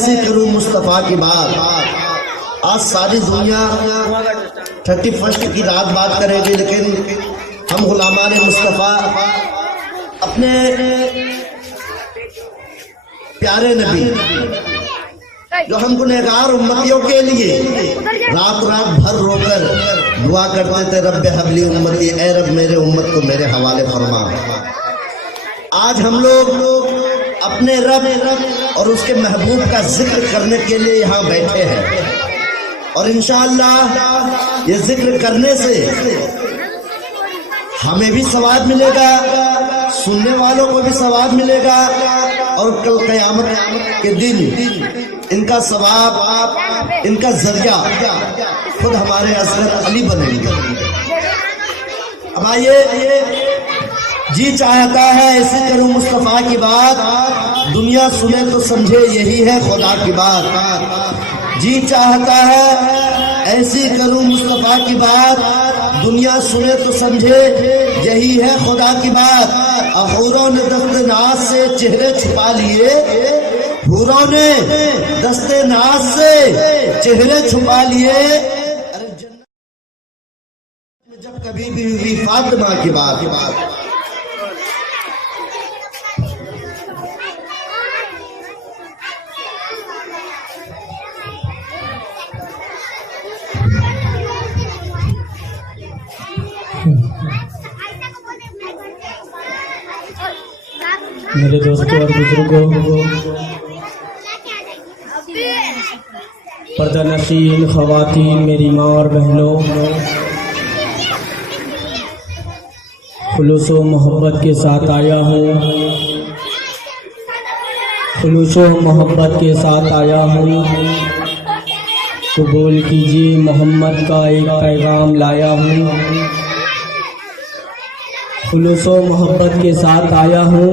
ایسی کروں مصطفیٰ کی بات. آج ساری دنیا 31 کی رات بات کرے گی، لیکن ہم غلامان مصطفیٰ اپنے پیارے نبی جو ہم گنہگار امتیوں کے لیے رات بھر رو کر دعا کرتے تھے، رب حبلی امتی، اے رب میرے امت کو میرے حوالے فرما. آج ہم لوگ اپنے رب اور اس کے محبوب کا ذکر کرنے کے لیے یہاں بیٹھے ہیں، اور انشاءاللہ یہ ذکر کرنے سے ہمیں بھی ثواب ملے گا، سننے والوں کو بھی ثواب ملے گا، اور کل قیامت کے دن ان کا ثواب، ان کا ذریعہ خود ہمارے اصغر علی بنے گا. اب آئیے، جی چاہتا ہے ایسے کروں مصطفیٰ کی بات، دنیا سنے تو سمجھے یہی ہے خدا کی بات. جی چاہتا ہے ایسی کروں مصطفیٰ کی بات، دنیا سنے تو سمجھے یہی ہے خدا کی بات. حوروں نے دست ناز سے چہرے چھپا لیے، حوروں نے دست ناز سے چہرے چھپا لیے، جب کبھی بھی ہوئی فاطمہ کی بات. میرے دوستوں اور بزرگوں، پردہ نشین خواتین، میری ماں اور بہنوں، خلوص و محبت کے ساتھ آیا ہوں، خلوص و محبت کے ساتھ آیا ہوں. قبول کیجیے محمد کا ایک پیغام لایا ہوں، خلوص و محبت کے ساتھ آیا ہوں.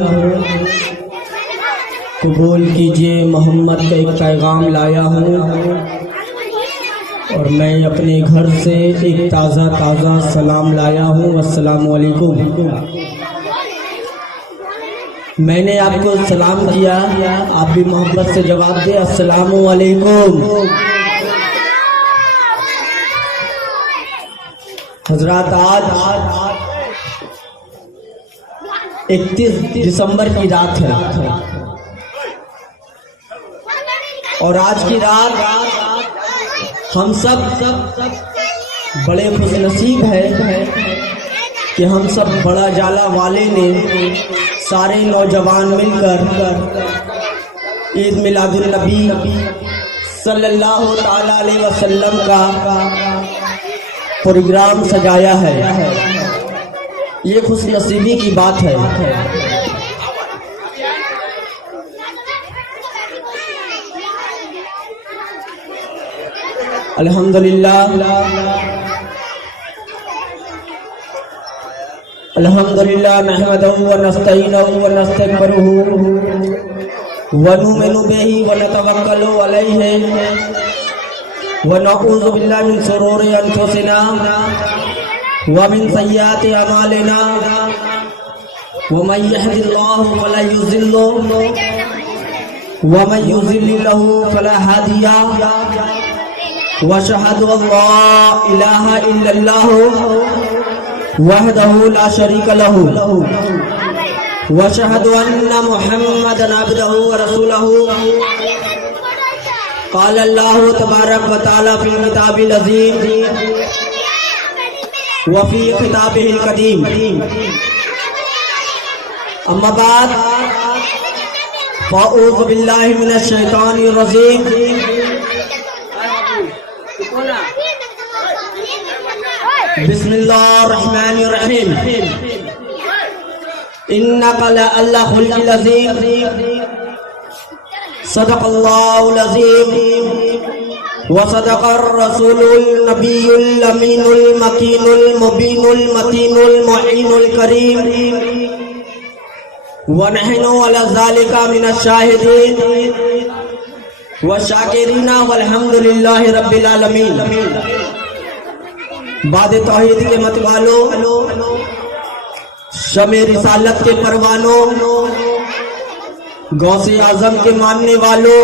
قبول کیجیے محمد کا ایک پیغام لایا ہوں، اور میں اپنے گھر سے ایک تازہ سلام لایا ہوں. السلام علیکم. میں نے آپ کو سلام کیا، آپ بھی محبت سے جواب دیں، السلام علیکم. حضرات، آج 31 دسمبر کی رات ہے، اور آج کی رات ہم سب بڑے خوش نصیب ہیں کہ ہم سب بڑا جالا والے نے سارے نوجوان مل کر عید میلاد النبی صلی اللہ تعالی علیہ وسلم کا پروگرام سجایا ہے. یہ خوش نصیبی کی بات ہے. الحمدللہ نحمدہ ونستعینہ ونستغفرہ ونؤمن بہ ونتوکل علیہ ونعوذ باللہ من شرور انفسنا ومن سیئات اعمالنا ومن یهد اللہ فلا یضل ومن یضلل فلا ہادی واشہد ان لا الہ الا اللہ وحدہ لا شریک لہ واشہد ان محمدا عبدہ ورسولہ. قال اللہ تبارک و تعالی فی الکتاب العزیز وفی خطابہ القدیم. اما بعد، فاعوذ باللہ من الشیطان الرجیم. بسم اللہ الرحمن الرحیم. انک لعلی خلق عظیم. صدق اللہ العظیم وصدق الرسول النبی الامین المکین المبین المتین المعین الکریم. ونحن علی ذلک من الشاہدین والشاکرین والحمد للہ رب العالمین. بعد توحید کے مت والوں، شمع رسالت کے پروانوں، غوث اعظم کے ماننے والوں،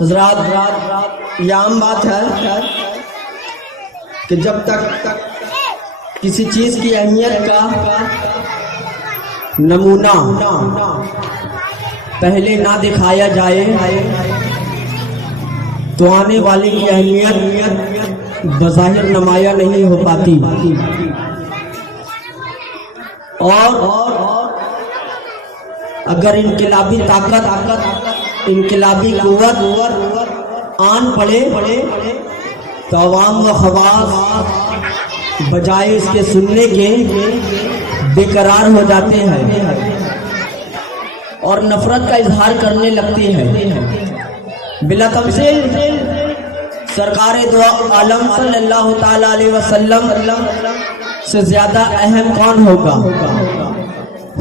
حضرات یہ عام بات ہے کہ جب تک کسی چیز کی اہمیت کا نمونہ پہلے نہ دکھایا جائے تو آنے والی کی اہمیت بظاہر نمایاں نہیں ہو پاتی. اور اگر انقلابی طاقت انقلابی قوت آن پڑے تو عوام و خواص بجائے اس کے سننے کے بے قرار ہو جاتے ہیں اور نفرت کا اظہار کرنے لگتے ہیں. بلا تفصیل سرکار دو عالم صلی اللہ تعالی علیہ وسلم سے زیادہ اہم کون ہوگا؟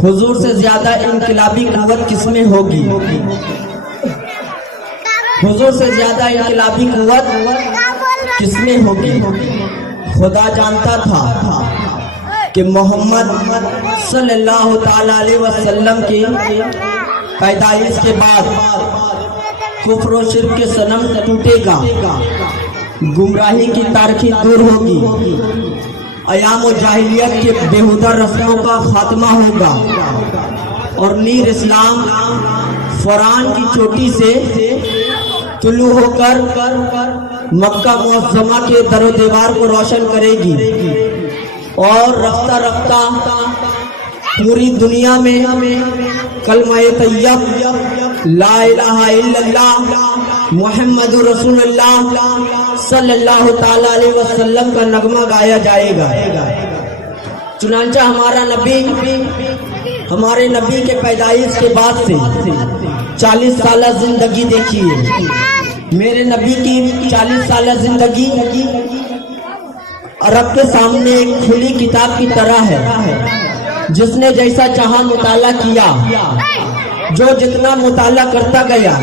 حضور سے زیادہ انقلابی قوت کس میں ہوگی؟ حضور سے زیادہ انقلابی قوت کس میں ہوگی؟ خدا جانتا تھا کہ محمد صلی اللہ تعالی علیہ وسلم کی پیدائش کے بعد کفر و شرک کے صنم ٹوٹے گا، گمراہی کی تاریخی دور ہوگی، ایام و جاہلیت کے بےہودہ رسموں کا خاتمہ ہوگا اور نیر اسلام فرعون کی چوٹی سے طلوع ہو کر مکہ معظمہ کے در و دیوار کو روشن کرے گی اور رفتہ رفتہ پوری دنیا میں کلمہ طیب لا الہ الا اللہ محمد رسول اللہ صلی اللہ تعالی علیہ وسلم کا نغمہ گایا جائے گا. چنانچہ ہمارے نبی کے پیدائش کے بعد سے 40 سالہ زندگی دیکھیے. میرے نبی کی 40 سالہ زندگی عرب کے سامنے ایک کھلی کتاب کی طرح ہے، جس نے جیسا چاہا مطالعہ کیا. جو جتنا مطالعہ کرتا گیا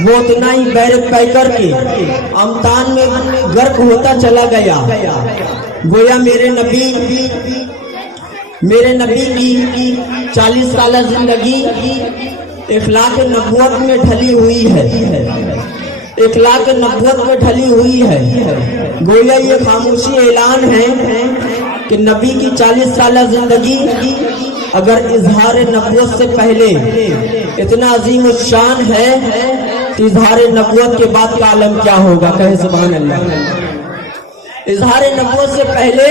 وہ اتنا ہی بیرک پہ کر کے امتان میں غرق ہوتا چلا گیا. گویا میرے نبی کی 40 سالہ زندگی اخلاق نبوت میں ڈھلی ہوئی ہے، اخلاق نبوت میں ڈھلی ہوئی ہے. گویا یہ خاموشی اعلان ہے کہ نبی کی 40 سالہ زندگی اگر اظہار نبوت سے پہلے اتنا عظیم الشان ہے تو اظہار نبوت کے بعد کا عالم کیا ہوگا؟ کہے سبحان اللہ. اظہار نبوت سے پہلے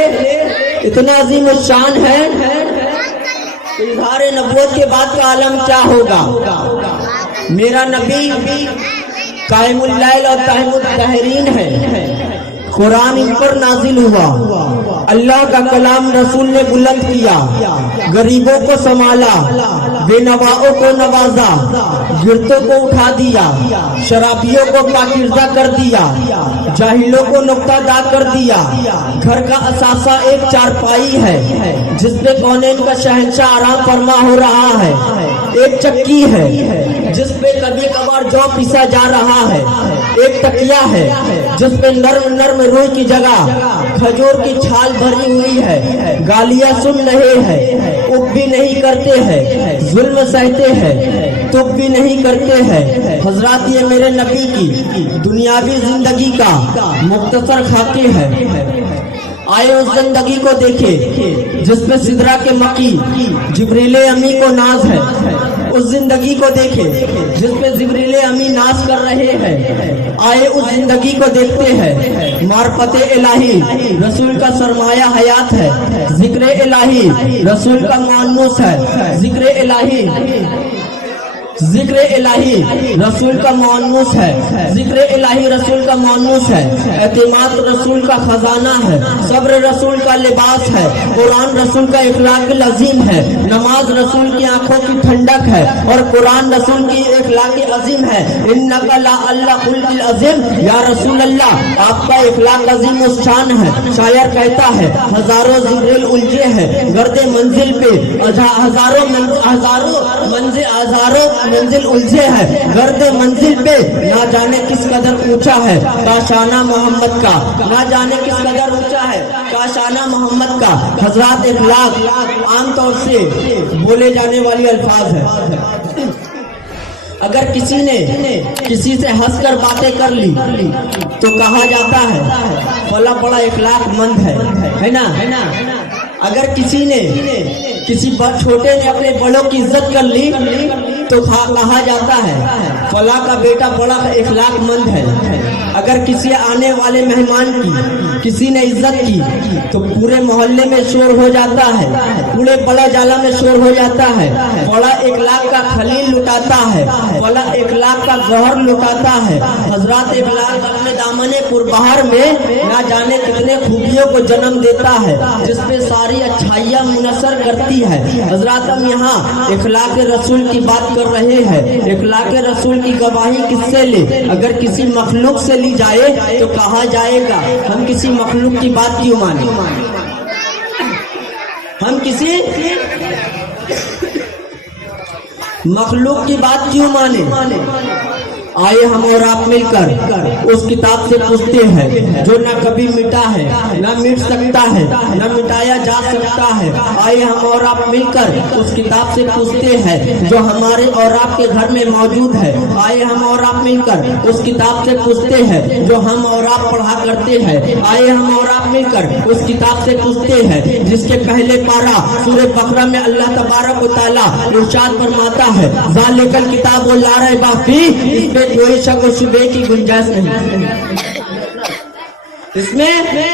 اتنا عظیم الشان ہے تو اظہار نبوت کے بعد کا عالم کیا ہوگا؟ میرا نبی قائم اللیل اور قائم السحرین ہے. قرآن ان پر نازل ہوا، اللہ کا کلام رسول نے بلند کیا، غریبوں کو سنبھالا، بے نواؤں کو نوازا، گرتوں کو اٹھا دیا، شرابیوں کو پاکیزہ کر دیا، جاہلوں کو نقطہ دار کر دیا. گھر کا اثاثہ ایک چارپائی ہے جس پہ کونین کا شہنشاہ آرام فرما ہو رہا ہے. ایک چکی ہے جس پہ کبھی کبھار جو پیسا جا رہا ہے. ایک تکیہ ہے جس پہ نرم روئی کی جگہ کھجور کی چھال بھری ہوئی ہے. گالیاں سن رہے ہیں، اف بھی نہیں کرتے ہیں، ظلم سہتے ہیں، تب بھی نہیں کرتے ہیں. حضرات یہ میرے نبی کی دنیاوی زندگی کا مختصر خاکے ہے. آئے اس زندگی کو دیکھے جس پہ سدرہ کے مکی جبریل امی کو ناز ہے. اس زندگی کو دیکھے جس پہ جبریل امی ناز کر رہے ہیں. آئے اس زندگی کو دیکھتے ہیں. معرفت الہی رسول کا سرمایہ حیات ہے، ذکر الہی رسول کا مانوس ہے، ذکر الہی رسول کا مانوس ہے، ذکر الہی رسول کا مانوس ہے. اعتماد رسول کا خزانہ ہے، صبر رسول کا لباس ہے، قرآن رسول کا اخلاق العظیم ہے، نماز رسول کی آنکھوں کی ٹھنڈک ہے اور قرآن رسول کی اخلاق عظیم ہے. انک لعلی خلق العظیم، یا رسول اللہ آپ کا اخلاق عظیم الشان ہے. شاعر کہتا ہے ہزاروں جبریل الجھے ہیں گرد منزل پہ، ہزاروں منزل الجھے ہے گرد منزل پہ. نہ جانے کس قدر اونچا ہے کاشانہ محمد کا، نہ جانے کس قدر اونچا ہے کاشانہ محمد کا. حضرات اخلاق عام طور سے بولے جانے والی الفاظ ہے. اگر کسی نے کسی سے ہنس کر باتیں کر لی تو کہا جاتا ہے فلاں بڑا اخلاق مند ہے نا. اگر کسی نے کسی چھوٹے نے اپنے بڑوں کی عزت کر لی تو کہا جاتا ہے فلاں کا بیٹا بڑا اخلاق مند ہے. اگر کسی آنے والے مہمان کی کسی نے عزت کی تو پورے محلے میں شور ہو جاتا ہے, پورے بڑا جالا میں شور ہو جاتا ہے. بڑا اخلاق کا خلیل لٹاتا ہے, بڑا اخلاق کا گوہر لٹاتا ہے. حضرات اخلاق اپنے دامن پربہار میں نہ جانے کتنے خوبیوں کو جنم دیتا ہے جس پہ ساری اچھائیاں منحصر کرتی ہے. حضرات ہم یہاں اخلاق رسول کی بات کر رہے ہیں. اخلاق رسول کی گواہی کس سے لے؟ اگر کسی مخلوق سے لی جائے تو کہا جائے گا ہم کسی مخلوق کی بات کیوں مانیں, ہم کسی مخلوق کی بات کیوں مانیں. آئے ہم اور آپ مل کر اس کتاب سے پوچھتے ہیں جو نہ کبھی مٹا ہے نہ مٹ سکتا ہے نہ مٹایا جا سکتا ہے. آئے ہم اور آپ مل کر اس کتاب سے پوچھتے ہیں جو ہمارے اور آپ کے گھر میں موجود ہے. آئے ہم اور آپ مل کر اس کتاب سے پوچھتے ہیں جو ہم اور آپ پڑھا کرتے ہیں. آئے ہم اور آپ مل کر اس کتاب سے پوچھتے ہیں جس کے پہلے پارہ سورہ بقرہ میں اللہ تبارک و تعالیٰ ارشاد فرماتا ہے ذالک الکتاب لا ریب فیہ, اس میں کوئی شک و شبہ کی گنجائش نہیں, اس میں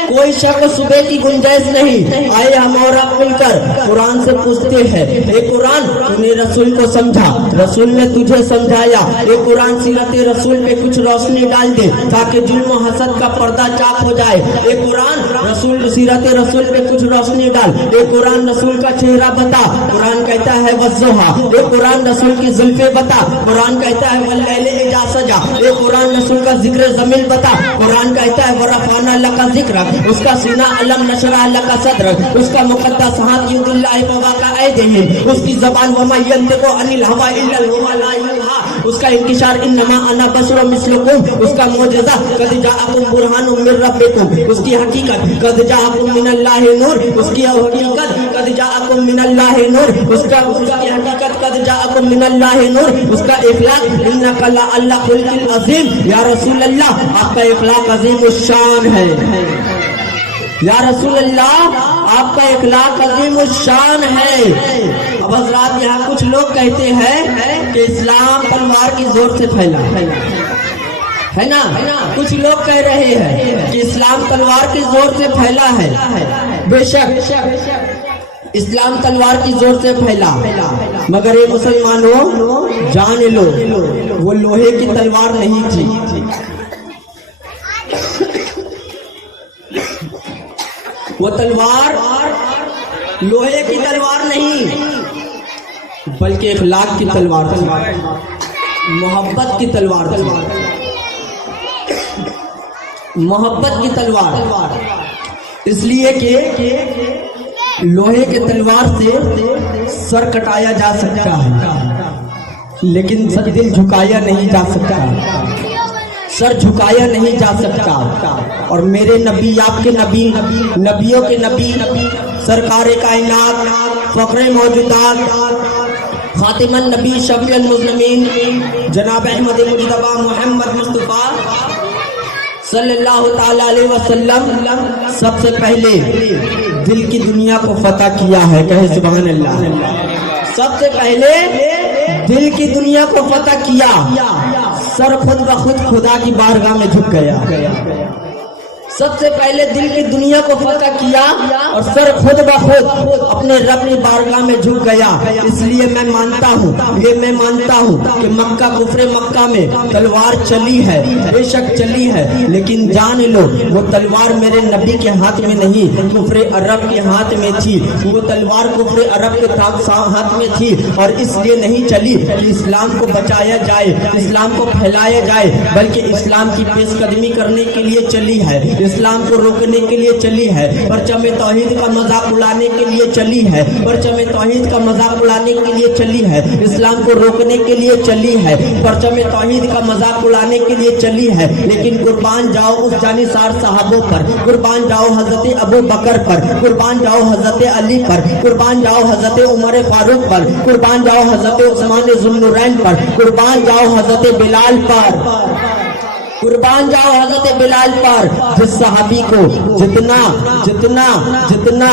کوئی شک و شبہ کی گنجائش نہیں. آئے ہم اور آپ مل کر قرآن سے پوچھتے ہیں اے قرآن تو نے رسول کو سمجھا, رسول نے تجھے سمجھایا. اے قرآن سیرت رسول پہ کچھ روشنی ڈال دے تاکہ ظلم و حسد کا پردہ چاک ہو جائے. اے قرآن رسول سیرت رسول پہ کچھ روشنی ڈال. اے قرآن رسول کا چہرہ بتا, قرآن کہتا ہے والضحیٰ. اے قرآن رسول کی زلفیں بتا, قرآن کہتا ہے واللیل اذا سجا. اے قرآن رسول کا ذکر زمین بتا, قرآن کہتا ہے ورفعنا لک ذکرک. اس کا سینہ علم نشرح لک صدرک, اس کا مقدس ہاتھ ید اللہ فوق ایدیہم, اس کی زبان وما ینطق عن الہوی الا الہوا لا یوحی, اس کا انکشار انما انا بشر مثلکم, اس کا معجزہ قد جاءکم برہان من ربکم, اس کی حقیقت قد جاءکم من اللہ نور, اس کی حقیقت قد جاءکم من اللہ نور, اس کی حقیقت قد جاءکم من اللہ نور, اس کا اخلاق انک لعلی خلق عظیم. یا رسول اللہ آپ کا اخلاق عظیم الشان ہے. یا رسول اللہ آپ کا اخلاق عظیم الشان ہے. اب حضرات یہاں کچھ لوگ کہتے ہیں کہ اسلام تلوار کی زور سے پھیلا ہے نا, کچھ لوگ کہہ رہے ہیں کہ اسلام تلوار کی زور سے پھیلا ہے. بے شک اسلام تلوار کی زور سے پھیلا, مگر یہ مسلمانوں جان لو وہ لوہے کی تلوار نہیں تھی. وہ تلوار لوہے کی تلوار نہیں بلکہ اخلاق کی تلوار تھی, محبت کی تلوار تھی, محبت کی تلوار. اس لیے کہ لوہے کے تلوار سے سر کٹایا جا سکتا ہے لیکن دل جھکایا نہیں جا سکتا, سر جھکایا نہیں جا سکتا. اور میرے نبی آپ کے نبی نبیوں کے نبی سرکار کائنات فخر موجودات خاتم النبی شفیع المذنبین جناب احمد مجتبی محمد مصطفیٰ صلی اللہ تعالی علیہ وسلم سب سے پہلے دل کی دنیا کو فتح کیا ہے. کہے سبحان اللہ. سب سے پہلے دل کی دنیا کو فتح کیا, سر خود بخود خدا کی بارگاہ میں جھک گیا. سب سے پہلے دل کی دنیا کو فتح کیا اور سر خود بخود اپنے رب کی بارگاہ میں جھک گیا. اس لیے میں مانتا ہوں کہ مکہ کفر مکہ میں تلوار چلی ہے, بے شک چلی ہے, لیکن جان لو وہ تلوار میرے نبی کے ہاتھ میں نہیں کفر عرب کے ہاتھ میں تھی. وہ تلوار کفر عرب کے ہاتھ میں تھی اور اس لیے نہیں چلی کہ اسلام کو بچایا جائے, اسلام کو پھیلایا جائے, بلکہ اسلام کی پیش قدمی کرنے کے لیے چلی ہے. اسلام کو روکنے کے لیے چلی ہے, پرچم توحید کا مذاق اڑانے کے لیے چلی ہے, پرچم توحید کا مذاق اڑانے کے لیے چلی ہے, اسلام کو روکنے کے لیے چلی ہے, پرچم توحید کا مذاق اڑانے کے لیے چلی ہے. لیکن قربان جاؤ اس جانثار صحابوں پر, قربان جاؤ حضرت ابو بکر پر, قربان جاؤ حضرت علی پر, قربان جاؤ حضرت عمر فاروق پر, قربان جاؤ حضرت عثمان ذو النورین پر, قربان جاؤ حضرت بلال پر, قربان جاؤ حضرت بلال پر. جس صحابی کو جتنا جتنا جتنا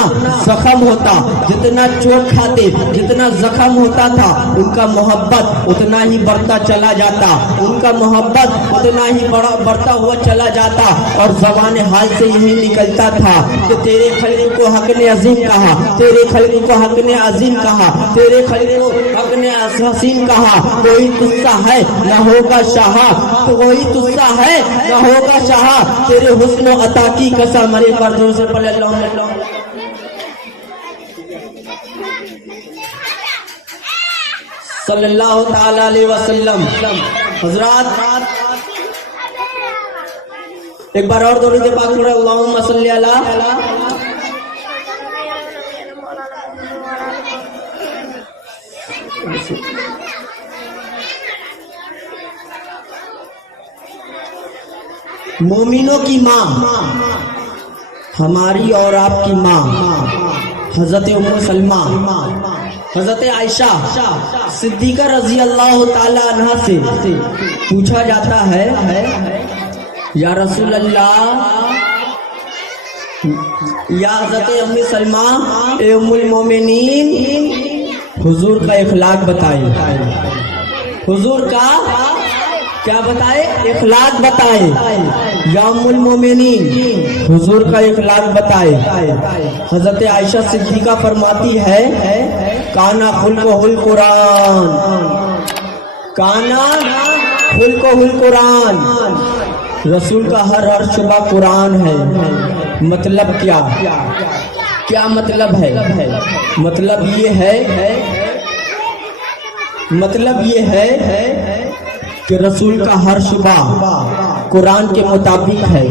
زخم ہوتا, جتنا چوٹ کھاتے, جتنا زخم ہوتا تھا, ان کا محبت اتنا ہی بڑھتا چلا جاتا, ان کا محبت اتنا ہی بڑھتا ہوا چلا جاتا, اور زبان حال سے یہی نکلتا تھا کہ تیرے خلق کو حق نے عظیم کہا, تیرے خلق کو حق نے عظیم کہا, تیرے خلق کو حق نے حسین کہا. کوئی تجھ ہے نہ ہوگا شاہ, کوئی تجھ ہے نہ ہوگا شاہ, تیرے حسن و عطا کی قسم. مرے پر زور سے پڑھ اللہ صلی اللہ تعالی علیہ وسلم. حضرات ایک بار اور درود پاک پڑھیں, اللہم صلی علی مومنوں کی ماں, ہماری اور آپ کی ماں حضرت ام سلمہ, حضرت عائشہ صدیقہ رضی اللہ تعالی عنہا سے پوچھا جاتا ہے, یا رسول اللہ, یا حضرت ام سلمہ, اے ام المومنین, حضور کا اخلاق بتائے, حضور کا کیا بتائے, اخلاق بتائے. یا ام المومنین, حضور کا اخلاق بتائے. حضرت عائشہ صدیقہ فرماتی ہے, کانا خلقہ القرآن, کانا خلقہ القرآن, رسول کا ہر شعبہ قرآن ہے. مطلب کیا مطلب ہے؟ مطلب یہ ہے کہ رسول کا ہر شعبہ قرآن کے مطابق ہے.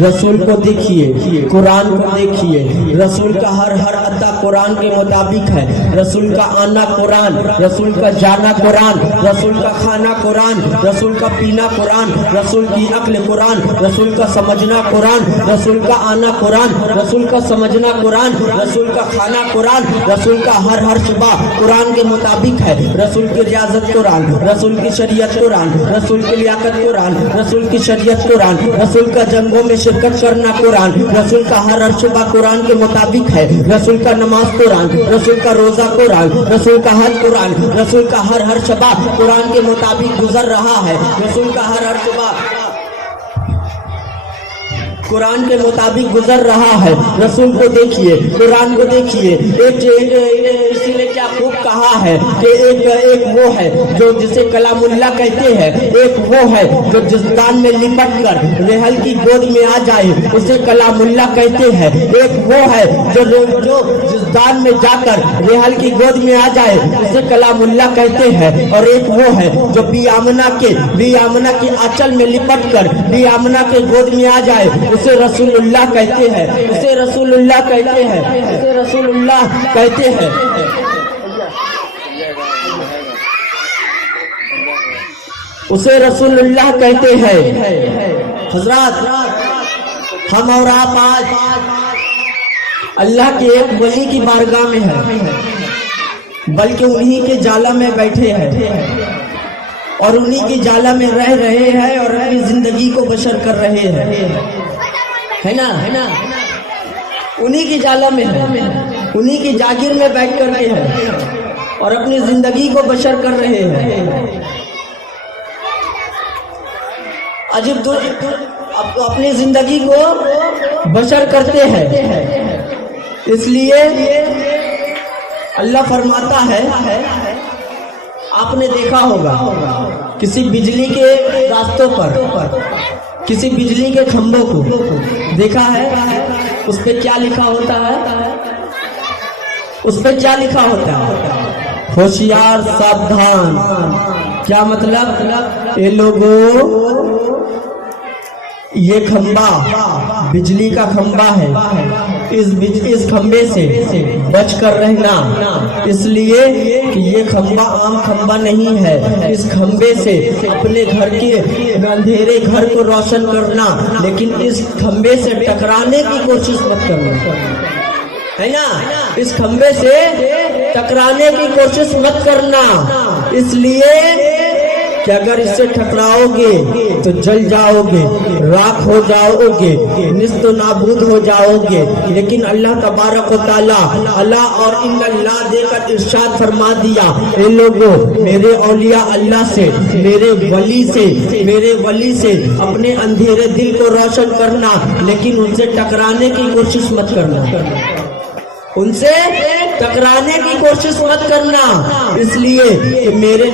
رسول کو دیکھیے, قرآن کو دیکھیے, رسول کا ہر عطا قرآن کے مطابق ہے. رسول کا آنا قرآن, رسول کا جانا قرآن, رسول کا کھانا قرآن, رسول کا پینا قرآن, رسول کی عقل قرآن, رسول کا سمجھنا قرآن, رسول کا آنا قرآن, رسول کا سمجھنا قرآن, رسول کا کھانا قرآن, رسول کا ہر شعبہ قرآن کے مطابق ہے. رسول کی ریاضت قرآن, رسول کی شریعت قرآن, رسول کی لیاقت قرآن, رسول کی شریعت قرآن, رسول کا جنگوں میں شرکت کرنا قرآن, رسول کا ہر شعبہ قرآن کے مطابق ہے. رسول کا نماز قرآن, رسول کا روزہ قرآن, رسول کا حج قرآن, رسول کا ہر شعبہ قرآن کے مطابق گزر رہا ہے. رسول کا ہر شعبہ قرآن کے مطابق گزر رہا ہے. رسول کو دیکھیے, قرآن کو دیکھیے. اسی نے کیا خوب کہا ہے کہ ایک وہ ہے جو جسے کلام اللہ کہتے ہیں, ایک وہ ہے جو جسدان میں لپٹ کر ریحل کی گود میں آ جائے, اسے کلام اللہ کہتے ہیں. ایک وہ ہے جو جسدان میں جا کر ریحل کی گود میں آ جائے, اسے کلام اللہ کہتے ہیں. اور ایک وہ ہے جو بی آمنہ کی آنچل میں لپٹ کر بی آمنہ کے گود میں آ جائے, اسے رسول اللہ کہتے ہیں, اسے رسول اللہ کہتے ہیں, اسے رسول اللہ کہتے ہیں. اسے رسول اللہ کہتے ہیں. حضرات ہم اور آپ آج اللہ کے ایک ولی کی بارگاہ میں ہیں, بلکہ انہی کے جالا میں بیٹھے ہیں اور انہی کی جالا میں رہ رہے ہیں اور اپنی زندگی کو بشر کر رہے ہیں, ہے نا, انہی کی جالا میں ہے, انہی کی جاگیر میں بیٹھ کر کے ہیں اور اپنی زندگی کو بشر کر رہے ہیں. عجب اپنی زندگی کو بشر کرتے ہیں. اس لیے اللہ فرماتا ہے, آپ نے دیکھا ہوگا کسی بجلی کے راستوں پر کسی بجلی کے کھمبوں کو دیکھا ہے, اس پہ کیا لکھا ہوتا ہے؟ اس پہ کیا لکھا ہوتا ہے؟ ہوشیار ساودھان. کیا مطلب؟ اے لوگو یہ کھمبا بجلی کا کھمبا ہے، اس کھمبے سے بچ کر رہنا، اس لیے کہ یہ کھمبا عام کھمبا نہیں ہے، اس کھمبے سے اپنے گھر کے اندھیرے گھر کو روشن کرنا، لیکن اس کھمبے سے ٹکرانے کی کوشش مت کرنا، ہے نا، اس کھمبے سے ٹکرانے کی کوشش مت کرنا، اس لیے کہ اگر اس سے ٹکراؤ گے تو جل جاؤ گے، راکھ ہو جاؤ گے، نیست و نابود ہو جاؤ گے۔ لیکن اللہ تبارک و تعالیٰ اللہ اور ان اللہ دے کر ارشاد فرما دیا، اے لوگوں میرے اولیاء اللہ سے، میرے ولی سے اپنے اندھیرے دل کو روشن کرنا، لیکن ان سے ٹکرانے کی کوشش مت کرنا، ان سے ٹکرانے کی کوشش مت کرنا، اس لیے کہ میرے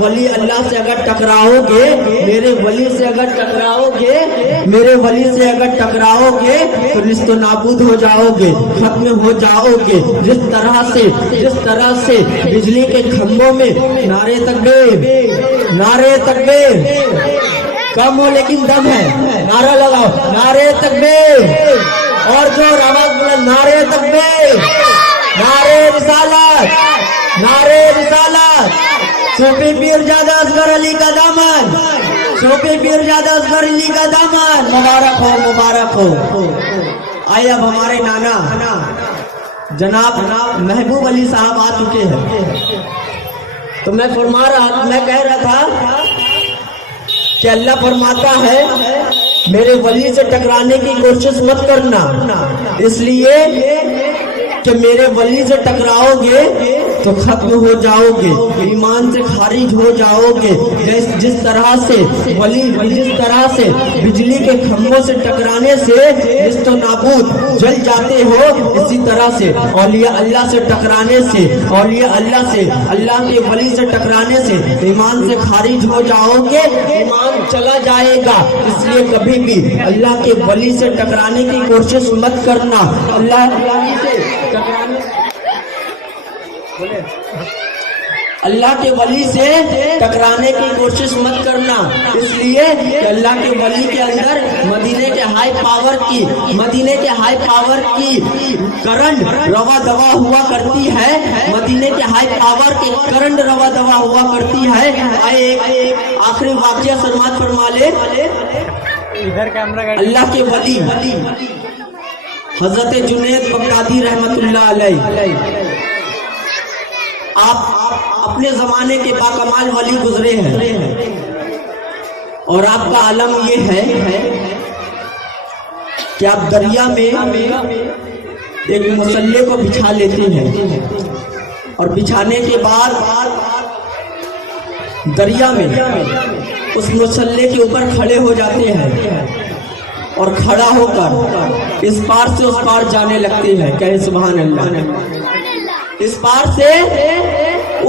ولی اللہ سے اگر ٹکراؤ گے، میرے ولی سے اگر ٹکراؤ گے تو نیست و نابود ہو جاؤ گے، ختم ہو جاؤ گے۔ جس طرح سے بجلی کے کھمبوں میں نعرے تکبیر کم ہو لیکن دم ہے، نعرہ لگاؤ، نعرے تکبیر، اور جو آواز بلند، نعرے تکبیر، نعرے رسالت، صوفی پیرزادہ اصغر علی کا دامن، مبارک ہو۔ آئے اب ہمارے نانا جناب محبوب علی صاحب آ چکے ہیں، تو میں کہہ رہا تھا کہ اللہ فرماتا ہے میرے ولی سے ٹکرانے کی کوشش مت کرنا، اس لیے کہ میرے ولی سے ٹکراؤ گے تو ختم ہو جاؤ گے، ایمان سے خارج ہو جاؤ گے۔ جس طرح سے بجلی کے کھمبوں سے ٹکرانے سے نیست و نابود جل جاتے ہو، اسی طرح سے اولیاء اللہ سے ٹکرانے سے، اللہ کے ولی سے ٹکرانے سے ایمان سے خارج ہو جاؤ گے، ایمان چلا جائے گا۔ اس لیے کبھی بھی اللہ کے ولی سے ٹکرانے کی کوشش مت کرنا، اللہ کے ولی سے ٹکرانے کی کوشش مت کرنا، اس لیے کہ اللہ کے ولی کے اندر مدینے کے ہائی پاور کی کرنٹ روا دوا ہوا کرتی ہے، مدینے کے ہائی پاور کے کرنٹ روا دوا ہوا کرتی ہے۔ آئے آخری واقعہ سماعت فرما لے۔ اللہ کے ولی حضرت جنید بغدادی رحمت اللہ علیہ، آپ اپنے زمانے کے باکمال ولی گزرے ہیں، اور آپ کا عالم یہ ہے کہ آپ دریا میں ایک مسلح کو بچھا لیتے ہیں، اور بچھانے کے بعد دریا میں اس مسلح کے اوپر کھڑے ہو جاتے ہیں، اور کھڑا ہو کر اس پار سے اس پار جانے لگتے ہیں، کہے سبحان اللہ، اس پار سے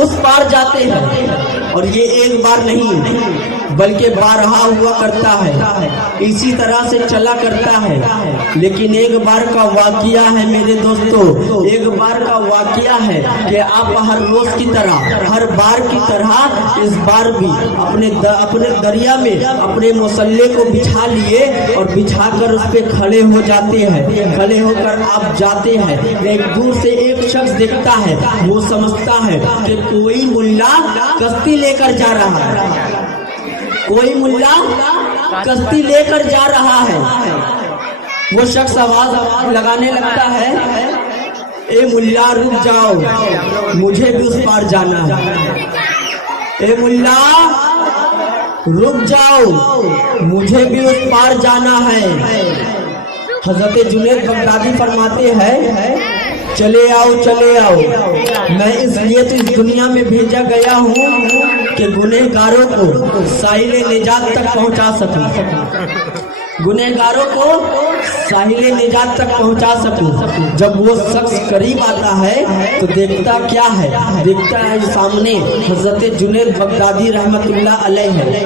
اس پار جاتے ہیں، اور یہ ایک بار نہیں بلکہ بارہا ہوا کرتا ہے، اسی طرح سے چلا کرتا ہے۔ لیکن ایک بار کا واقعہ ہے میرے دوستو، ایک بار کا واقعہ ہے کہ آپ ہر روز کی طرح، ہر بار کی طرح اس بار بھی اپنے دریا میں اپنے مسلح کو بچھا لیے، اور بچھا کر اس پہ کھڑے ہو جاتے ہیں، کھڑے ہو کر آپ جاتے ہیں۔ ایک دور سے ایک شخص دیکھتا ہے، وہ سمجھتا ہے کہ کوئی ملا کشتی لے کر جا رہا ہے، کوئی ملا کشتی لے کر جا رہا ہے۔ وہ شخص آواز لگانے لگتا ہے، اے ملا رک جاؤ، مجھے بھی اس پار جانا ہے، اے ملا رک جاؤ، مجھے بھی اس پار جانا ہے۔ حضرت جنید بغدادی فرماتے ہیں، چلے آؤ، میں اس لیے تو اس دنیا میں بھیجا گیا ہوں کہ گنہگاروں کو ساحل نجات تک پہنچا سکوں، گنہگاروں کو ساحل نجات تک پہنچا سکوں۔ جب وہ شخص قریب آتا ہے تو دیکھتا کیا ہے، دیکھتا ہے سامنے حضرت جنید بغدادی رحمت اللہ علیہ ہے،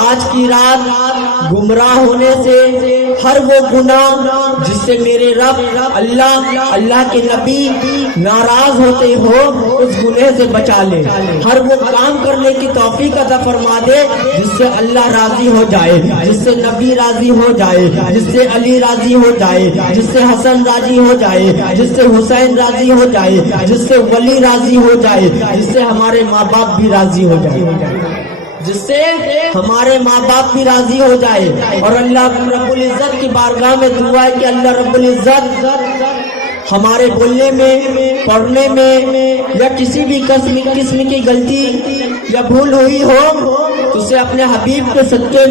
آج کی رات گمراہ ہونے سے ہر وہ گناہ جس سے میرے رب اللہ کے نبی ناراض ہوتے ہو اس گناہ سے بچا لے، ہر وہ کام کرنے کی توفیق عطا فرما دے جس سے اللہ راضی ہو جائے، جس سے نبی راضی ہو جائے، جس سے علی راضی ہو جائے، جس سے حسن راضی ہو جائے، جس سے حسین راضی ہو جائے، جس سے ولی راضی ہو جائے، جس سے ہمارے ماں باپ بھی راضی ہو جائے، جس سے ہمارے ماں باپ بھی راضی ہو جائے۔ اور اللہ رب العزت کی بارگاہ میں دعا ہے کہ اللہ رب العزت ہمارے بولنے میں، پڑھنے میں یا کسی بھی قسم کی غلطی یا بھول ہوئی ہو تو اسے اپنے حبیب کے صدقے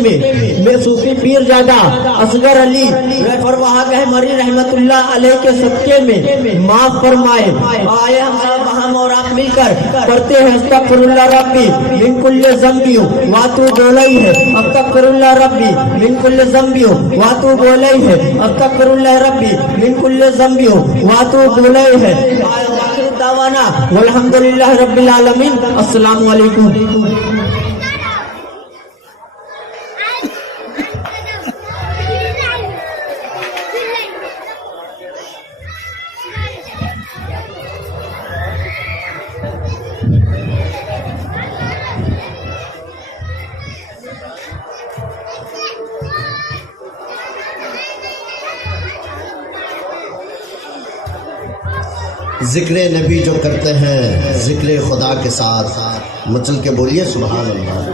میں صوفی پیر زادہ اصغر علی ریفر وہاں مری رحمت اللہ علیہ کے صدقے میں معاف فرمائے۔ آئے ہم سب ہم اور آپ مل کر کرتے ہیں استغفر اللہ ربی من کل ذنبی واتوب الیہ، استغفر اللہ ربی من کل ذنبی واتوب الیہ، استغفر اللہ ربی من کل ذنبی واتوب الیہ۔ آخر دعوانا والحمدللہ رب العالمین۔ السلام علیکم۔ ذکر نبی جو کرتے ہیں ذکر خدا کے ساتھ، مچل کے بولیے سبحان اللہ۔